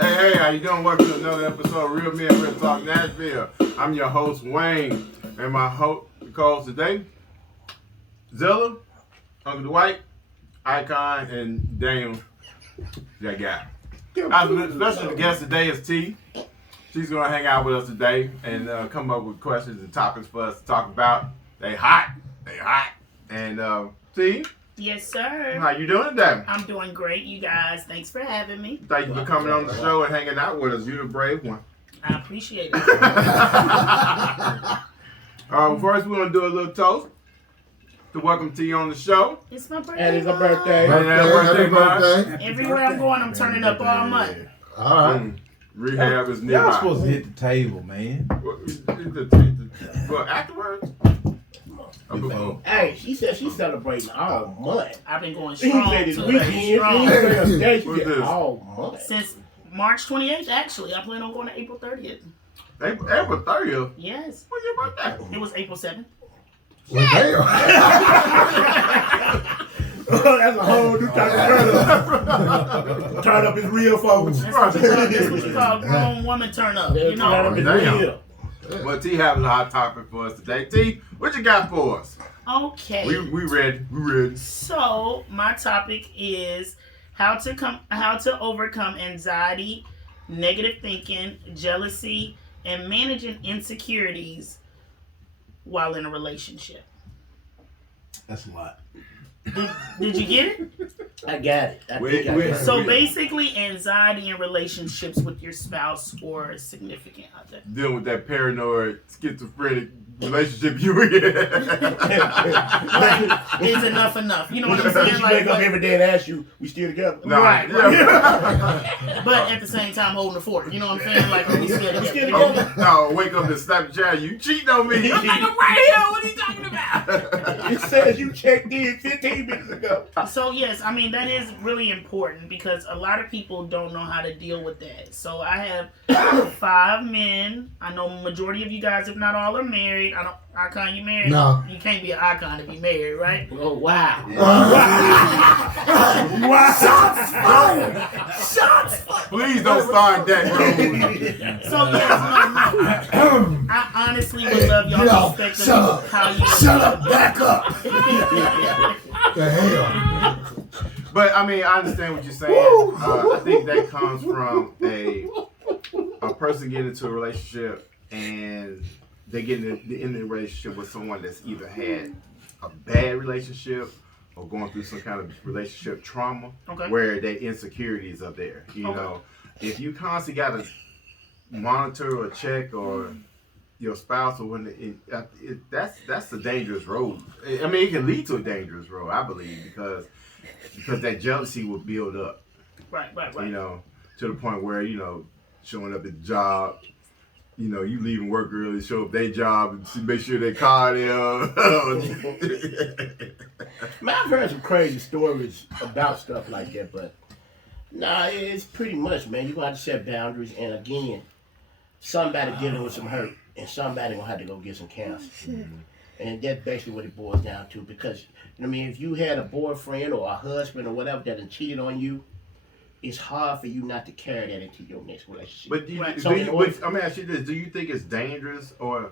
Hey, how you doing? Welcome to another episode of Real Men Real Talk Nashville. I'm your host, Wayne, and my co-host today, Zilla, Uncle Dwight, Icon, and Daniel, that guy. Our special guest today is T. She's going to hang out with us today and come up with questions and topics for us to talk about. They hot. And T, Yes, sir. how you doing today? I'm doing great, you guys. Thanks for having me. Thank you for coming on the show and hanging out with us. You're the brave one. I appreciate it. First, we're going to do a little toast to welcome T on the show. It's my birthday. And it's a birthday. Happy birthday. Everywhere I'm going, I'm turning up all month. All right. Rehab is Y'all nearby. supposed to hit the table, man. Well, afterwards? Before. Hey, she said she's celebrating all month. I've been going She strong. said it's to weekend. She strong. said a day. She What's said this? all month. Since March 28th, actually. I plan on going to April 30th. April 30th? Yes. When's your birthday? It was April 7th. Well, damn. That's a whole new type of turn up. Turn up is real, folks. That's what you call grown woman turn up. You Turn up know? is Damn. real. Well, T has a hot topic for us today. T, what you got for us? Okay. We ready. We ready. So my topic is how to overcome anxiety, negative thinking, jealousy, and managing insecurities while in a relationship. That's a lot. Did you get it? I got it. I Wait, think I wait. got it. So basically, anxiety in relationships with your spouse or significant other. Dealing with that paranoid, schizophrenic relationship you in. Like, is enough? You know what I'm saying? She wake up Like, every day and ask you, we still together? Nah, Right, yeah. but at the same time, holding the fort. You know what I'm saying? Like, are we still I'm still together? together. Oh, no, wake up and slap the child. You cheating on me. I'm like, I'm right here. What are you talking about? It says you checked in 15 minutes ago. So yes, I mean that is really important because a lot of people don't know how to deal with that. So I have 5 men. I know majority of you guys, if not all, are married. I don't. Icon, you married? No. You can't be an icon if you married, right? Oh, wow. Please don't start that road. So yes, no. I honestly would love y'all Yo, perspective shut of up. how you. Shut up, back up. The hell? But I mean, I understand what you're saying. I think that comes from a person getting into a relationship and they get in the relationship with someone that's either had a bad relationship or going through some kind of relationship trauma, Okay. where their insecurities are there. You Okay. know, if you constantly got to monitor or check or your spouse or when that's a dangerous road. I mean, it can lead to a dangerous road, I believe, because that jealousy will build up, Right. you know, to the point where, you know, showing up at the job, you know, you leaving work early, show up their job and make sure their car there. Man, I've heard some crazy stories about stuff like that, but nah, it's pretty much, man. You're going to have to set boundaries, and again, somebody dealing with some hurt, and somebody going to have to go get some counseling. And that's basically what it boils down to, because, you know what I mean, if you had a boyfriend or a husband or whatever that had cheated on you, it's hard for you not to carry that into your next relationship. But Right. I'm gonna ask you this: do you think it's dangerous or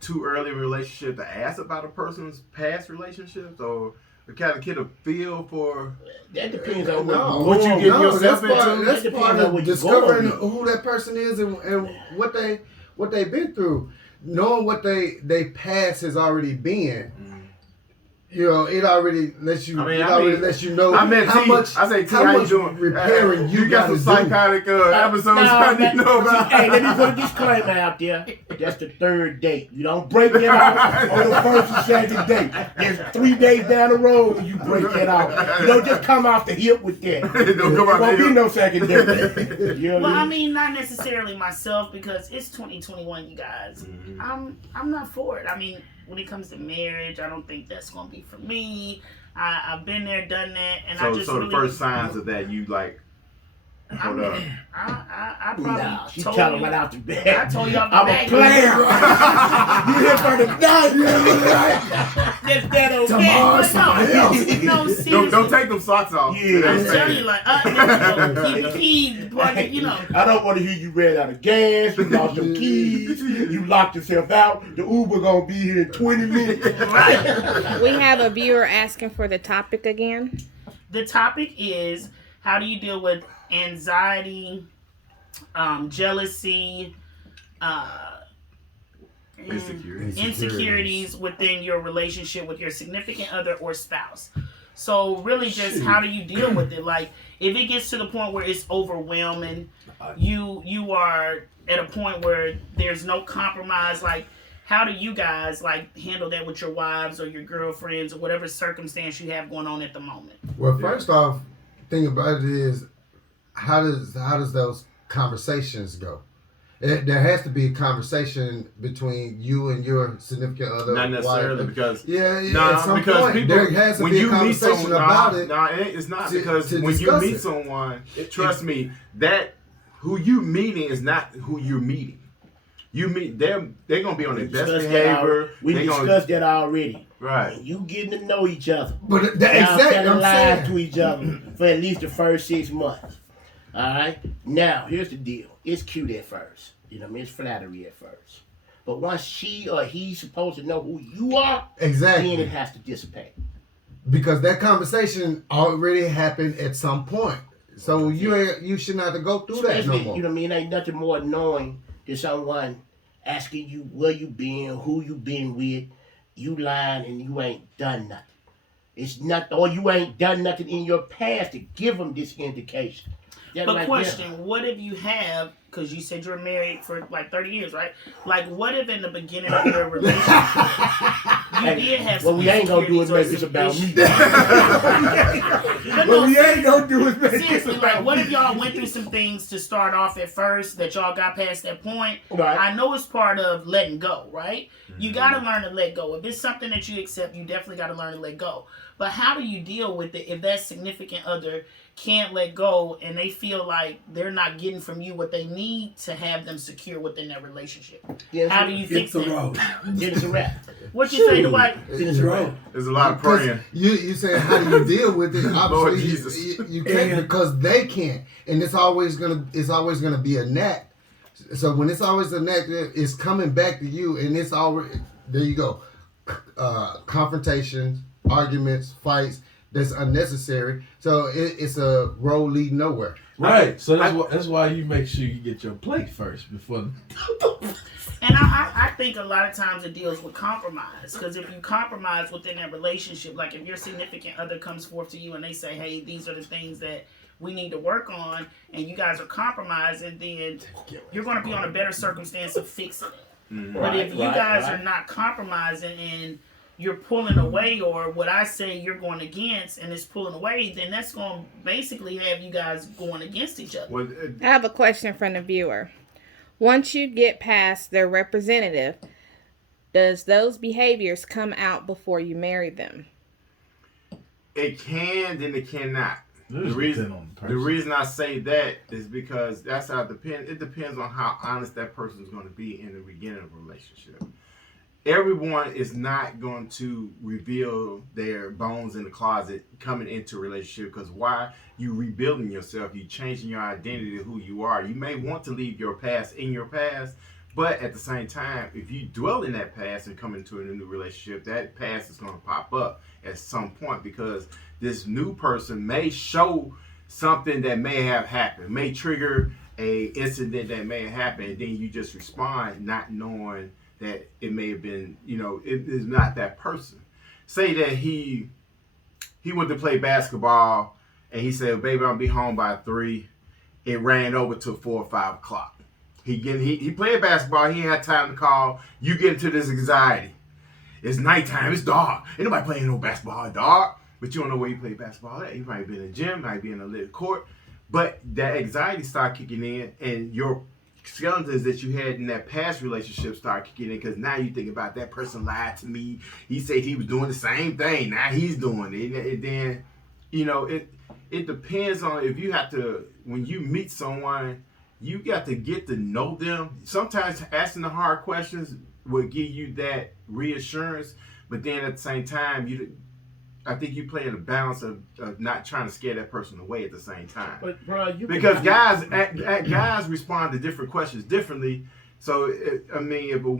too early in a relationship to ask about a person's past relationships, or kind of get a feel for? That depends on No, what you get yourself that's part, into. that's That part depends on of what you discovering going who that person is and what they've been through, knowing what they past has already been. You know, it already lets you. Lets you know I meant how T. much. I say T. how How you much doing? repairing you got some gotta do. psychotic episodes I need to know about. Hey, let me put a disclaimer out there. That's the third date. You don't break it out on the first and second date. There's 3 days down the road when you break it out. You don't just come off the hip with that. Don't come out Won't there. be no second date. You know Well, what I I mean? mean, not necessarily myself because it's 2021, you guys. I'm not for it. I mean, when it comes to marriage, I don't think that's gonna be for me. I've been there, done that, and I So just the really first signs of that, you like Hold up. I probably Nah, she told telling you. right out the bed. I told you off the I'm a back. player. You here for the night. That's that okay. Tomorrow, somebody else. No, seriously. Don't take them socks off. Yeah. I'm telling you, like, keep the keys, plug, you know. I don't want to hear you ran out of gas, you lost your keys, you locked yourself out. The Uber gonna be here in 20 minutes. Right. We have a viewer asking for the topic again. The topic is, how do you deal with anxiety, jealousy, insecurities within your relationship with your significant other or spouse? So really just how do you deal with it? Like if it gets to the point where it's overwhelming, you are at a point where there's no compromise, like how do you guys like handle that with your wives or your girlfriends or whatever circumstance you have going on at the moment? Well, first off, thing about it is how does those conversations go? There has to be a conversation between you and your significant other. Not necessarily wife. because at some because point, people, there has to when be a you meet conversation someone, about it. It's not because to when you discuss meet it. someone, trust me, that who you meeting is not who you're meeting. You meet they're gonna be on their best behavior. We discussed that already. Right. You getting to know each other. But Y'all exactly, telling I'm lies saying. to each other for at least the first 6 months. All right. Now here's the deal. It's cute at first. You know what I mean? It's flattery at first. But once she or he's supposed to know who you are, Exactly. then it has to dissipate. Because that conversation already happened at some point. So you should not have to go through that no Especially, more. you know what I mean? Ain't nothing more annoying than someone asking you where you been, who you been with, you lying and you ain't done nothing. It's not, or you ain't done nothing in your past to give them this indication. That But right question, there. what if you have, because you said you were married for like 30 years, right? Like what if in the beginning of your relationship, you did have some What we ain't gonna do is make insecurities this or about some me. issues? But no, What we ain't gonna do is make seriously, it like what if y'all went through some things to start off at first that y'all got past that point? Right. I know it's part of letting go, right? You gotta learn to let go. If it's something that you accept, you definitely gotta learn to let go. But how do you deal with it if that significant other can't let go and they feel like they're not getting from you what they need to have them secure within their relationship? Then How do you fix that? Then it's a wrap. What you say to White? Then it's a wrap. There's a lot of praying. You saying how do you deal with it? Lord Obviously, Jesus. you can't because they can't, and it's always gonna be a knack. So when it's always a knack, it's coming back to you, and it's already there. You go, confrontations, arguments, fights. That's unnecessary. So it's a road leading nowhere. Right. So that's why you make sure you get your plate first before. And I think a lot of times it deals with compromise. Because if you compromise within that relationship, like if your significant other comes forth to you and they say, hey, these are the things that we need to work on, and you guys are compromising, then you're going to be on a better circumstance of fixing it. Mm-hmm. But if you guys are not compromising and you're pulling away, or what I say you're going against and it's pulling away, then that's going to basically have you guys going against each other. Well, I have a question from the viewer. Once you get past their representative, does those behaviors come out before you marry them? it can, then it cannot. It The just reason, depend on the the person. reason I say that is because that's how it depends. It depends on how honest that person is going to be in the beginning of a relationship. Everyone is not going to reveal their bones in the closet coming into a relationship, because why? You rebuilding yourself, you changing your identity to who you are. You may want to leave your past in your past, but at the same time, if you dwell in that past and come into a new relationship, that past is going to pop up at some point, because this new person may show something that may have happened, may trigger a incident that may have happened, and then you just respond not knowing that it may have been, it is not that person. Say that he went to play basketball and he said, baby, I'll be home by 3. It ran over to 4 or 5 o'clock. He played basketball. He ain't had time to call. You get into this anxiety. It's nighttime. It's dark. Ain't nobody playing no basketball in dark. But you don't know where you play basketball at. You might be in a gym, might be in a lit court. But that anxiety start kicking in, and your skeletons that you had in that past relationship start kicking in, because now you think about that person lied to me. He said he was doing the same thing. Now he's doing it. And then, it depends on if you have to, when you meet someone, you got to get to know them. Sometimes asking the hard questions will give you that reassurance, but then at the same time, I think you play in a balance of not trying to scare that person away at the same time. But bro, because guys respond to different questions differently. So if a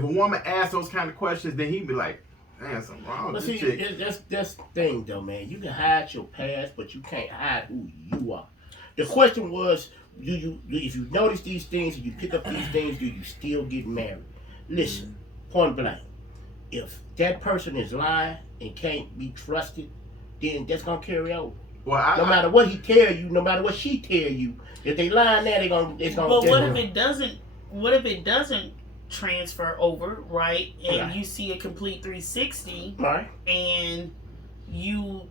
woman asks those kind of questions, then he'd be like, "Man, something wrong with this chick." That's the thing though, man. You can hide your past, but you can't hide who you are. The question was, if you notice these things and you pick up these things, do you still get married? Listen, point blank. If that person is lying and can't be trusted, then that's gonna carry over. Well, no matter what he tell you, no matter what she tell you, if they lying there, it's gonna. But what if it doesn't? What if it doesn't transfer over, right? And you see a complete 360, right? And you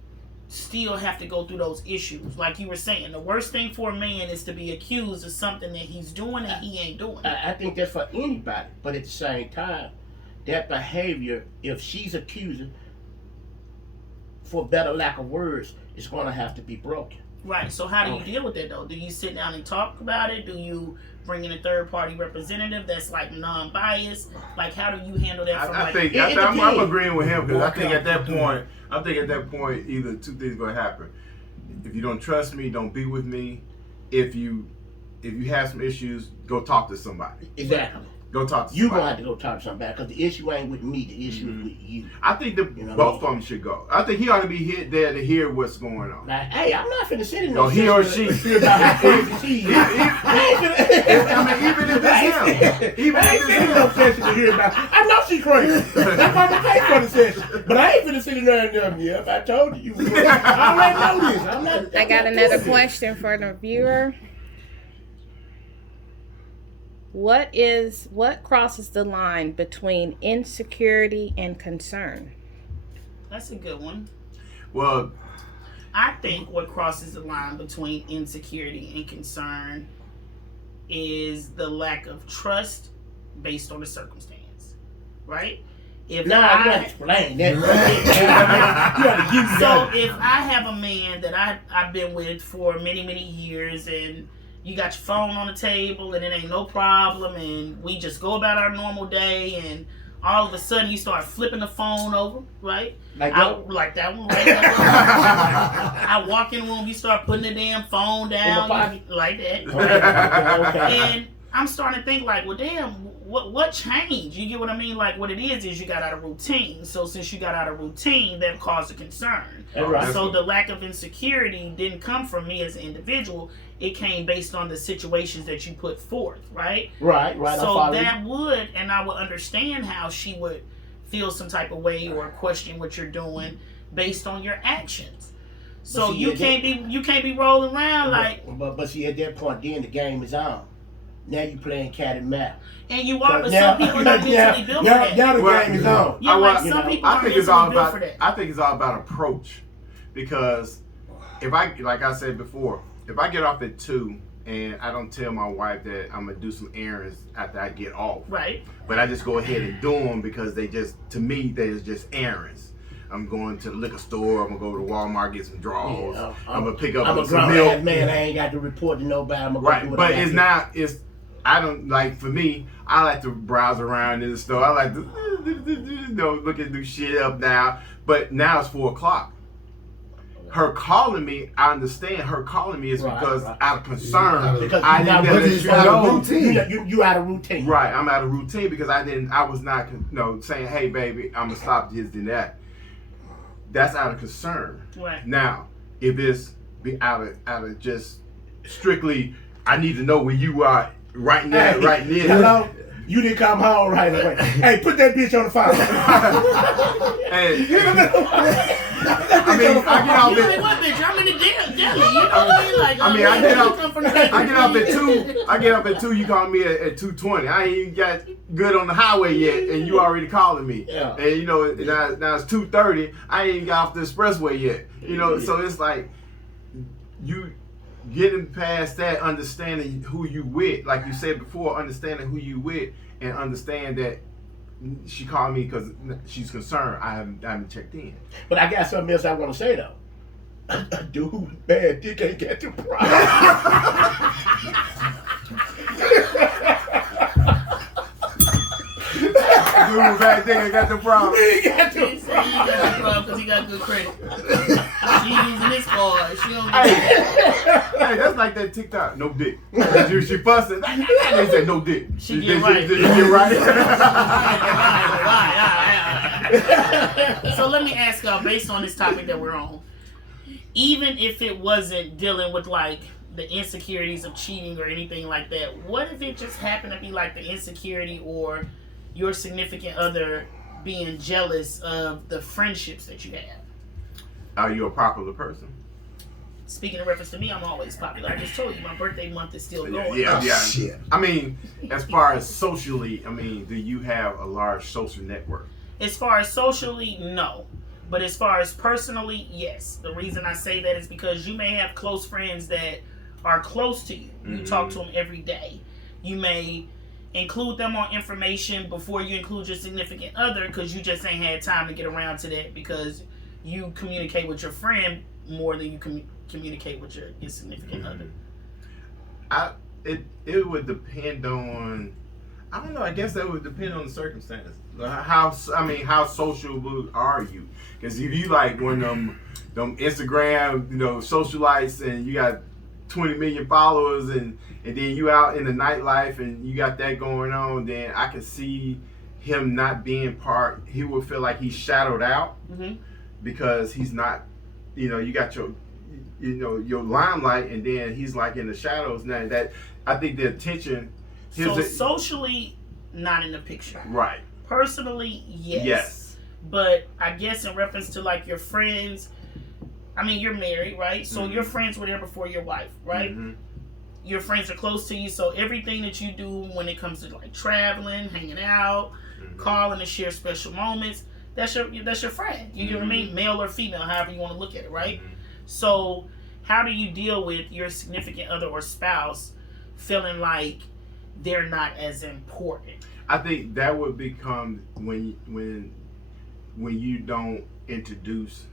still have to go through those issues, like you were saying. The worst thing for a man is to be accused of something that he's doing and he ain't doing. I think that's for anybody, but at the same time, that behavior, if she's accusing, for better lack of words, it's going to have to be broken. Right. So how do you deal with that though? Do you sit down and talk about it? Do you bring in a third party representative that's like non-biased? Like, how do you handle that? I'm agreeing with him because I think at that point, either two things gonna happen. If you don't trust me, don't be with me. If you have some issues, go talk to somebody. Exactly. Go talk to somebody. You're going to have to go talk to somebody because the issue ain't with me. The issue is with you. I think both of them should go. I think he ought to be there to hear what's going on. Like, hey, I'm not finna sit in no he or she. Even if it's him. Even if it's him. No session to hear about. I know she crazy. I'm going to pay for the session. But I ain't finna sit in there and if I told you. I already know this. I got another question for the viewer. What crosses the line between insecurity and concern? That's a good one. Well, I think what crosses the line between insecurity and concern is the lack of trust based on the circumstance, right? If you gotta explain that. So if I have a man that I've been with for many, many years and you got your phone on the table and it ain't no problem and we just go about our normal day and all of a sudden you start flipping the phone over, right? Like that one right there. I walk in the room, you start putting the damn phone down like that. Okay. And I'm starting to think like, well damn, what changed? You get what I mean? Like what it is you got out of routine. So since you got out of routine, that caused a concern. Right. So the lack of insecurity didn't come from me as an individual. It came based on the situations that you put forth, right? Right. So that would, and I would understand how she would feel some type of way or question what you're doing based on your actions. So you can't be rolling around like. But see, at that point, then the game is on. Now you playing cat and mouse. And you are, but some people are not mentally built for that. Now the game is on. Yeah, like some people are mentally built for that. I think it's all about approach, because like I said before, if I get off at 2 and I don't tell my wife that I'm gonna do some errands after I get off, right? But I just go ahead and do them because to me, they're just errands. I'm going to the liquor store. I'm gonna go to Walmart, get some drawers. Yeah, I'm gonna pick up some grown milk. Ass man, I ain't got to report to nobody. I'm gonna right, but I don't like. For me, I like to browse around in the store. I like to look and do shit up now. But now it's 4:00. Her calling me, I understand. Her calling me is because out of concern. Because I didn't let you know. You out of routine. Right, I'm out of routine because I was not saying, hey baby, I'm gonna stop this and that. That's out of concern. Right. Now, if it's out of just strictly, I need to know where you are right now, right now. Hello? You didn't come home right away. Hey, put that bitch on the phone. I get off at what bitch? I'm in the deli. You know what I mean? Like, I get up at 2. You call me at 2:20. I ain't even got good on the highway yet, and you already calling me. Yeah. And now it's 2:30. I ain't even got off the expressway yet. So it's like you getting past that, understanding who you with, like you said before, understanding who you with, and understand that she called me because she's concerned. I haven't checked in. But I got something else I want to say though. A dude with bad dick ain't got the problem. Dude, bad thing, I got the problem. He ain't got the He said he got the problem because he got good credit. She using this card. She don't Hey, get hey, that's like that TikTok, no dick. She fussing. They said no dick. She get right. She get right. So let me ask y'all, based on this topic that we're on, even if it wasn't dealing with like the insecurities of cheating or anything like that, what if it just happened to be like the insecurity or your significant other being jealous of the friendships that you have? Are you a popular person? Speaking in reference to me, I'm always popular. I just told you my birthday month is still going. Yeah. Shit. I mean, as far as socially, I mean, do you have a large social network? As far as socially, no. But as far as personally, yes. The reason I say that is because you may have close friends that are close to you. You talk to them every day. You may include them on information before you include your significant other because you just ain't had time to get around to that because you communicate with your friend more than you communicate with your significant other. It would depend on, I don't know, I guess that would depend on the circumstance. How sociable are you? Because if you like one of them Instagram, socialites and you got 20 million followers and then you out in the nightlife and you got that going on, then I could see him not being part. He would feel like he's shadowed out because he's not, you got your limelight and then he's like in the shadows. Now that I think the attention. So socially, not in the picture. Right. Personally, yes. But I guess in reference to like your friends, I mean, you're married, right? So your friends were there before your wife, right? Your friends are close to you, so everything that you do when it comes to like traveling, hanging out, calling to share special moments, that's your friend. You know what I mean? Male or female, however you want to look at it, right? So how do you deal with your significant other or spouse feeling like they're not as important? I think that would become when you don't introduce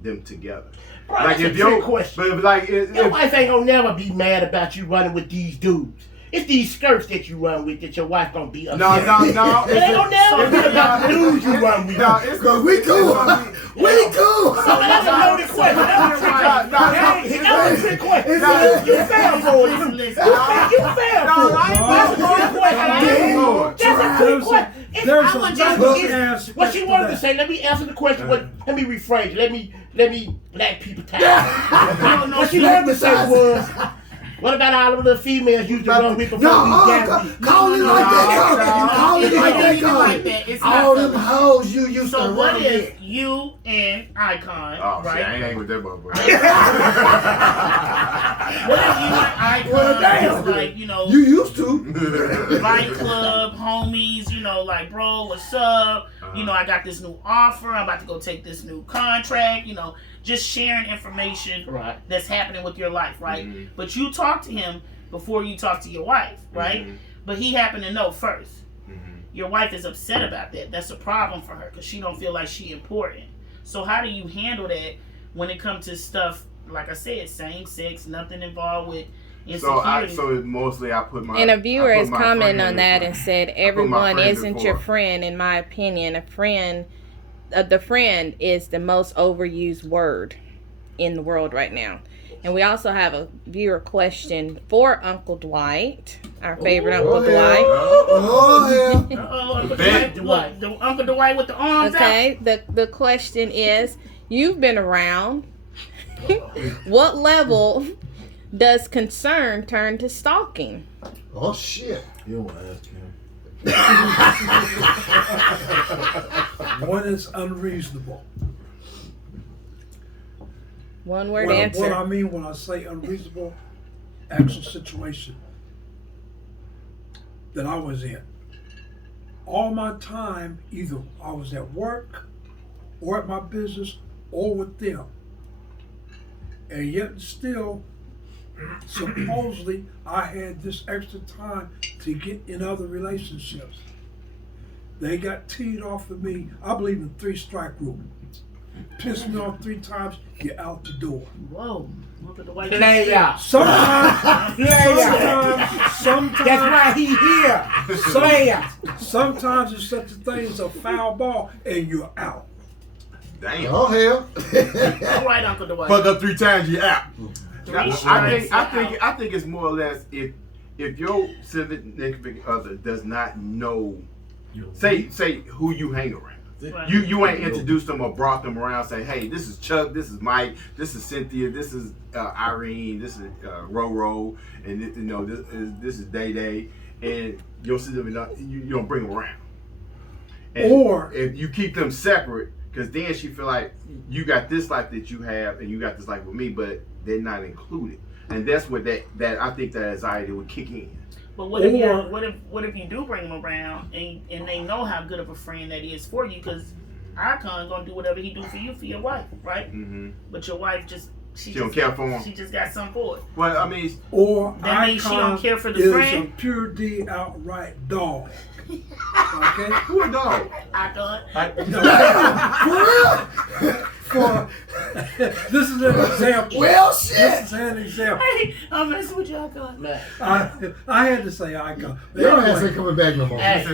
them together. Bro, like that's if a your trick question. but like Your wife ain't gonna never be mad about you running with these dudes. It's these skirts that you run with that your wife gonna be upset. no. It ain't gonna never be about the dudes you run with. No, it's Cause we cool. We cool. So that's a loaded question. That's a trick question. That's a trick question. You fell for it. Listen. You fell for it. That's a trick question. There's a What she wanted to say, let me answer the question. Let me rephrase it. Let me black people time. What she wanted to say was, what about all of the females you used to run with before we gathered? Call it like that. Call it like that. It's All not them hoes you used to So run what with. if you and Icon, Oh right? shit, I ain't hanging with that motherfucker. What if you and Icon Well, damn. was like, You used to. Fight Club, homies, like, bro, what's up? I got this new offer. I'm about to go take this new contract, just sharing information that's happening with your life, right? But you talk to him before you talk to your wife, right? But he happened to know first. Your wife is upset about that. That's a problem for her because she don't feel like she important. So how do you handle that when it comes to stuff, like I said, same sex, nothing involved with insecurity? So mostly I put my. And a viewer has commented on that and and said, everyone isn't your friend, in my opinion. A friend, the friend is the most overused word in the world right now. And we also have a viewer question for Uncle Dwight, our favorite Uncle Dwight. Oh, yeah. Uncle Dwight with the arms out. Okay, the question is, you've been around. What level does concern turn to stalking? Oh, shit. You don't want to ask him. One is unreasonable. One word What answer. I mean when I say unreasonable, actual situation that I was in. All my time, either I was at work or at my business or with them. And yet still, supposedly, I had this extra time to get in other relationships. They got teed off of me. I believe in 3-strike rule. piss me off 3 times, you're out the door. Whoa. Look at the white Play out. Sometimes, sometimes, That's why he here. Play out. sometimes it's such a thing as a foul ball and you're out. Damn. Oh hell. All right, Uncle Dwight. Fuck up 3 times, you out. I strikes, think it's more or less if your significant other does not know, say who you hang around. Right. You ain't introduced them or brought them around. Say, hey, this is Chuck, this is Mike, this is Cynthia, this is Irene, this is Roro, and this is Day Day, and your significant you don't bring them around. And Or- if you keep them separate, because then she feel like you got this life that you have, and you got this life with me, but they're not included, and that's what that I think that anxiety would kick in. But what if you do bring them around and they know how good of a friend that is for you? Because Icon gonna do whatever he do for you for your wife, right? Mm-hmm. But your wife she don't care for him. She just got something for it. Well, I mean, Or That means she don't care for the is friend? a pure D outright dog. Okay? who a dog? Icon. For this is an example. Well, This shit. is an example. Hey, I'm messing with you, Icon. Man. I had to say icon. But Your ass anyway, ain't coming back no more. Hey,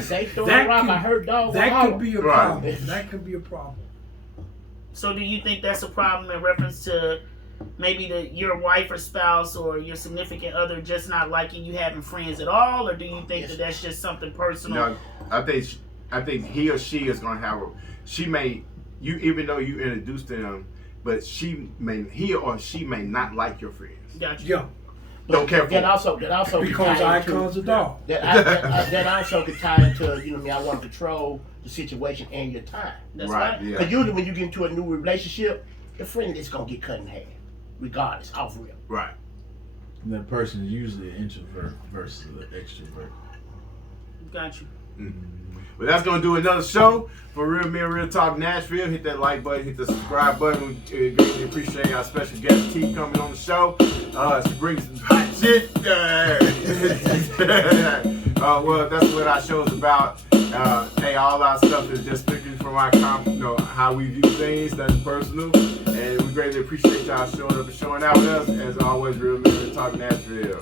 say throw That a rock, could- I heard dog. that holler. could be a Right. problem. That could be a problem. So do you think that's a problem in reference to maybe your wife or spouse or your significant other just not liking you having friends at all, or do you think that that's just something personal? No, I think he or she is gonna have you even though you introduced them, but he or she may not like your friends. Gotcha. Yeah, Don't care for That them. also because could tie into- icon's a dog. that also could tie into I want to control the situation and your time. That's Right, right. yeah. Because usually when you get into a new relationship, the friend is gonna get cut in half, regardless, off rip. Right. And that person is usually an introvert versus an extrovert. Got you. But that's gonna do another show for Real Men Real Talk Nashville. Hit that like button, hit the subscribe button. We greatly appreciate our special guest T coming on the show. She brings some hot shit. Well, that's what our show's about. Hey, all our stuff is just strictly from our how we view things. That's personal, and we greatly appreciate y'all showing up and showing out with us. As always, Real Men Real Talk Nashville.